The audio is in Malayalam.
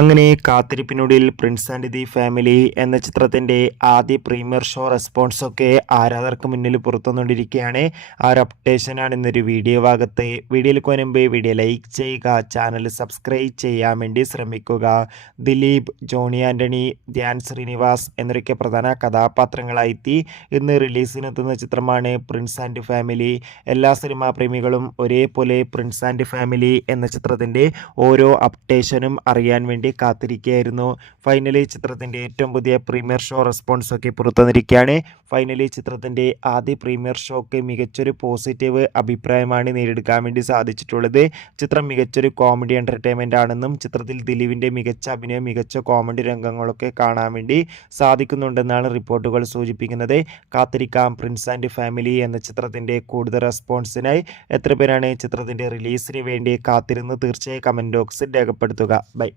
അങ്ങനെ കാത്തിരിപ്പിനൊടുവിൽ പ്രിൻസ് ആൻഡ് ദി ഫാമിലി എന്ന ചിത്രത്തിൻ്റെ ആദ്യ പ്രീമിയർ ഷോ റെസ്പോൺസൊക്കെ ആരാധകർക്ക് മുന്നിൽ പുറത്തുവന്നുകൊണ്ടിരിക്കുകയാണ്. ആ ഒരു അപ്ഡേഷനാണ് ഇന്നൊരു വീഡിയോ ഭാഗത്ത്. വീഡിയോയിൽ മുൻപ് വീഡിയോ ലൈക്ക് ചെയ്യുക, ചാനൽ സബ്സ്ക്രൈബ് ചെയ്യാൻ വേണ്ടി ശ്രമിക്കുക. ദിലീപ്, ജോണി ആൻ്റണി, ധ്യാൻ ശ്രീനിവാസ് എന്നൊക്കെ പ്രധാന കഥാപാത്രങ്ങളായി ഇന്ന് റിലീസിനെത്തുന്ന ചിത്രമാണ് പ്രിൻസ് ആൻഡ് ഫാമിലി. എല്ലാ സിനിമാ പ്രേമികളും ഒരേപോലെ പ്രിൻസ് ആൻഡ് ഫാമിലി എന്ന ചിത്രത്തിൻ്റെ ഓരോ അപ്ഡേഷനും അറിയാൻ വേണ്ടി കാത്തിരിക്കുകയായിരുന്നു. ഫൈനലി ചിത്രത്തിൻ്റെ ഏറ്റവും പുതിയ പ്രീമിയർ ഷോ റെസ്പോൺസൊക്കെ പുറത്തുവന്നിരിക്കുകയാണ്. ഫൈനലി ചിത്രത്തിൻ്റെ ആദ്യ പ്രീമിയർ ഷോക്ക് മികച്ചൊരു പോസിറ്റീവ് അഭിപ്രായമാണ് നേടിയെടുക്കാൻ വേണ്ടി സാധിച്ചിട്ടുള്ളത്. ചിത്രം മികച്ചൊരു കോമഡി എൻ്റർടൈൻമെൻ്റ് ആണെന്നും ചിത്രത്തിൽ ദിലീപിൻ്റെ മികച്ച അഭിനയം, മികച്ച കോമഡി രംഗങ്ങളൊക്കെ കാണാൻ വേണ്ടി സാധിക്കുന്നുണ്ടെന്നാണ് റിപ്പോർട്ടുകൾ സൂചിപ്പിക്കുന്നത്. കാത്തിരിക്കാം പ്രിൻസ് ആൻഡ് ഫാമിലി എന്ന ചിത്രത്തിൻ്റെ കൂടുതൽ റെസ്പോൺസിനായി. എത്ര പേരാണ് ചിത്രത്തിൻ്റെ റിലീസിന് വേണ്ടി കാത്തിരുന്ന് തീർച്ചയായും കമൻറ്റ് ബോക്സിൽ രേഖപ്പെടുത്തുക. ബൈ.